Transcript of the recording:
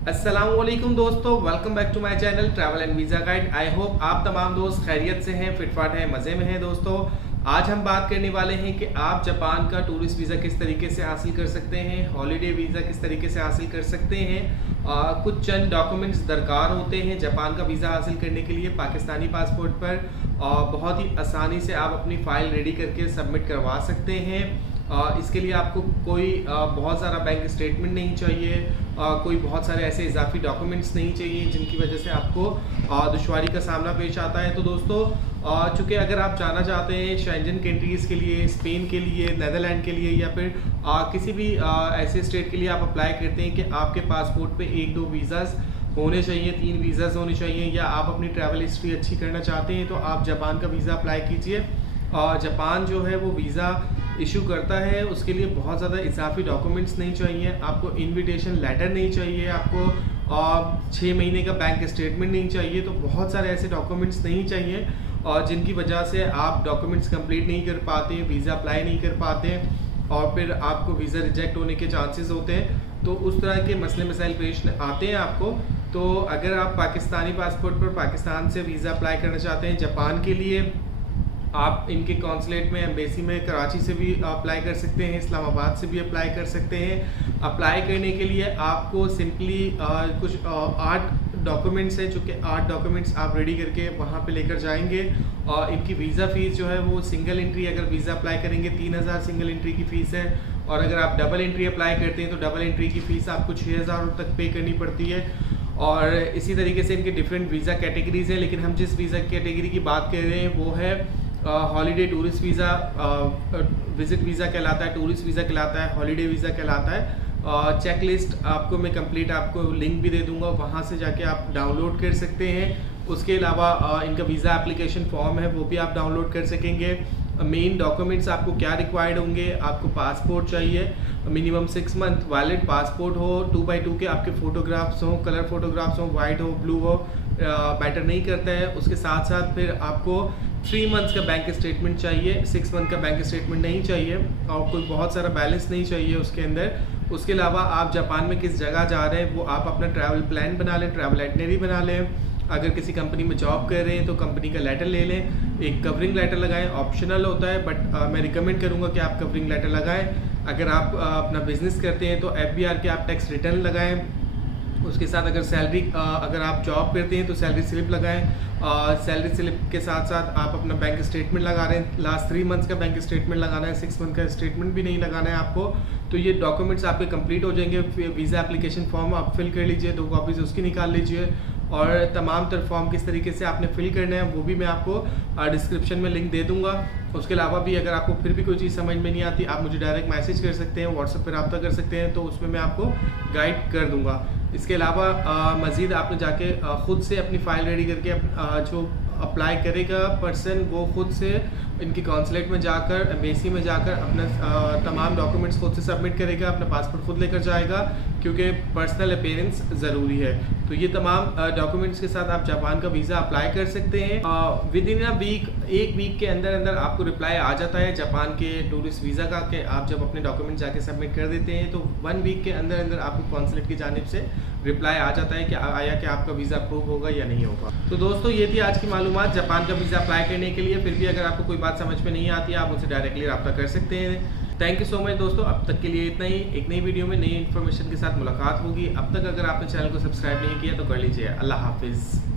अस्सलामुअलैकुम दोस्तों, welcome back to my channel travel and visa guide. I hope आप तमाम दोस्त खैरियत से हैं, फिटफाट हैं, मज़े में हैं। दोस्तों आज हम बात करने वाले हैं कि आप जापान का टूरिस्ट वीज़ा किस तरीके से हासिल कर सकते हैं, हॉलीडे वीज़ा किस तरीके से हासिल कर सकते हैं। कुछ चंद डॉक्यूमेंट्स दरकार होते हैं जापान का वीज़ा हासिल करने के लिए। पाकिस्तानी पासपोर्ट पर बहुत ही आसानी से आप अपनी फ़ाइल रेडी करके सबमिट करवा सकते हैं। इसके लिए आपको कोई बहुत सारा बैंक स्टेटमेंट नहीं चाहिए, कोई बहुत सारे ऐसे इजाफी डॉक्यूमेंट्स नहीं चाहिए जिनकी वजह से आपको दुश्वारी का सामना पेश आता है। तो दोस्तों चूँकि अगर आप जाना चाहते हैं शेंजन कंट्रीज़ के लिए, स्पेन के लिए, नीदरलैंड के लिए या फिर किसी भी ऐसे स्टेट के लिए आप अप्लाई करते हैं कि आपके पासपोर्ट पे 1-2 वीज़ाज़ होने चाहिए, 3 वीज़ाज़ होने चाहिए, या आप अपनी ट्रैवल हिस्ट्री अच्छी करना चाहते हैं, तो आप जापान का वीज़ा अप्लाई कीजिए। जापान जो है वो वीज़ा इशू करता है, उसके लिए बहुत ज़्यादा इजाफी डॉक्यूमेंट्स नहीं चाहिए, आपको इनविटेशन लेटर नहीं चाहिए, आपको 6 महीने का बैंक स्टेटमेंट नहीं चाहिए। तो बहुत सारे ऐसे डॉक्यूमेंट्स नहीं चाहिए और जिनकी वजह से आप डॉक्यूमेंट्स कंप्लीट नहीं कर पाते, वीज़ा अप्लाई नहीं कर पाते और फिर आपको वीज़ा रिजेक्ट होने के चांसेस होते हैं। तो उस तरह के मसले मसाइल पेश आते हैं आपको। तो अगर आप पाकिस्तानी पासपोर्ट पर पाकिस्तान से वीज़ा अप्लाई करना चाहते हैं जापान के लिए, आप इनके कॉन्सुलेट में, एम्बेसी में, कराची से भी अप्लाई कर सकते हैं, इस्लामाबाद से भी अप्लाई कर सकते हैं। अप्लाई करने के लिए आपको सिंपली कुछ 8 डॉक्यूमेंट्स हैं, जो कि 8 डॉक्यूमेंट्स आप रेडी करके वहाँ पे लेकर जाएंगे। और इनकी वीज़ा फ़ीस जो है वो सिंगल एंट्री अगर वीज़ा अप्लाई करेंगे 3000 सिंगल एंट्री की फ़ीस है, और अगर आप डबल एंट्री अप्लाई करते हैं तो डबल एंट्री की फ़ीस आपको 6000 तक पे करनी पड़ती है। और इसी तरीके से इनके डिफरेंट वीज़ा कैटेगरीज़ हैं, लेकिन हम जिस वीज़ा कैटेगरी की बात कर रहे हैं वो है holiday tourist visa, visit visa कहलाता है, टूरिस्ट वीज़ा कहलाता है, हॉलीडे वीज़ा कहलाता है। चेक लिस्ट आपको मैं कंप्लीट आपको लिंक भी दे दूंगा, वहाँ से जाके आप डाउनलोड कर सकते हैं। उसके अलावा इनका वीज़ा एप्लीकेशन फॉर्म है वो भी आप डाउनलोड कर सकेंगे। मेन डॉक्यूमेंट्स आपको क्या रिक्वायर्ड होंगे, आपको पासपोर्ट चाहिए, मिनिमम 6 मंथ वैलिड पासपोर्ट हो, 2x2 के आपके फ़ोटोग्राफ्स हों, कलर फ़ोटोग्राफ्स हों, वाइट हो, ब्लू हो, मैटर नहीं करता है। उसके साथ साथ फिर आपको 3 मंथ्स का बैंक स्टेटमेंट चाहिए, 6 मंथ का बैंक स्टेटमेंट नहीं चाहिए, और कोई बहुत सारा बैलेंस नहीं चाहिए उसके अंदर। उसके अलावा आप जापान में किस जगह जा रहे हैं वो आप अपना ट्रैवल प्लान बना लें, ट्रैवल आइटनरी बना लें। अगर किसी कंपनी में जॉब कर रहे हैं तो कंपनी का लेटर ले लें, एक कवरिंग लेटर लगाएं, ऑप्शनल होता है बट मैं रिकमेंड करूंगा कि आप कवरिंग लेटर लगाएं। अगर आप अपना बिजनेस करते हैं तो FBR के आप टैक्स रिटर्न लगाएं। उसके साथ अगर सैलरी, अगर आप जॉब करते हैं तो सैलरी स्लिप लगाएं। सैलरी स्लिप के साथ साथ आप अपना बैंक स्टेटमेंट लगा रहे हैं, लास्ट 3 मंथ्स का बैंक स्टेटमेंट लगाना है, 6 मंथ का स्टेटमेंट भी नहीं लगाना है आपको। तो ये डॉक्यूमेंट्स आपके कंप्लीट हो जाएंगे। वीज़ा एप्लीकेशन फॉर्म आप फिल कर लीजिए, 2 कॉपीज़ उसकी निकाल लीजिए, और तमाम तर फॉर्म किस तरीके से आपने फिल करना है वो भी मैं आपको डिस्क्रिप्शन में लिंक दे दूंगा। उसके अलावा भी अगर आपको फिर भी कोई चीज़ समझ में नहीं आती, आप मुझे डायरेक्ट मैसेज कर सकते हैं, व्हाट्सएप पर रब्ता कर सकते हैं, तो उसमें मैं आपको गाइड कर दूंगा। इसके अलावा मज़ीद आपने जाके ख़ुद से अपनी फ़ाइल रेडी करके जो अप्लाई करेगा पर्सन वो खुद से इनकी कॉन्सुलेट में जाकर, एम्बेसी में जाकर अपना तमाम डॉक्यूमेंट्स खुद से सबमिट करेगा, अपना पासपोर्ट खुद लेकर जाएगा, क्योंकि पर्सनल अपीयरेंस ज़रूरी है। तो ये तमाम डॉक्यूमेंट्स के साथ आप जापान का वीज़ा अप्लाई कर सकते हैं। Within a week, 1 week के अंदर अंदर आपको रिप्लाई आ जाता है जापान के टूरिस्ट वीज़ा का, कि आप जब अपने डॉक्यूमेंट जाके सबमिट कर देते हैं तो 1 वीक के अंदर अंदर आपको कॉन्सुलेट की जानिब से रिप्लाई आ जाता है कि आया कि आपका वीज़ा अप्रूव होगा या नहीं होगा। तो दोस्तों ये थी आज की मालूमात जापान का वीज़ा अप्लाई करने के लिए। फिर भी अगर आपको कोई बात समझ में नहीं आती आप मुझसे डायरेक्टली रब्ता कर सकते हैं। थैंक यू सो मच दोस्तों, अब तक के लिए इतना ही। एक नई वीडियो में नई इन्फॉर्मेशन के साथ मुलाकात होगी। अब तक अगर आपने चैनल को सब्सक्राइब नहीं किया तो कर लीजिए। अल्लाह हाफिज़।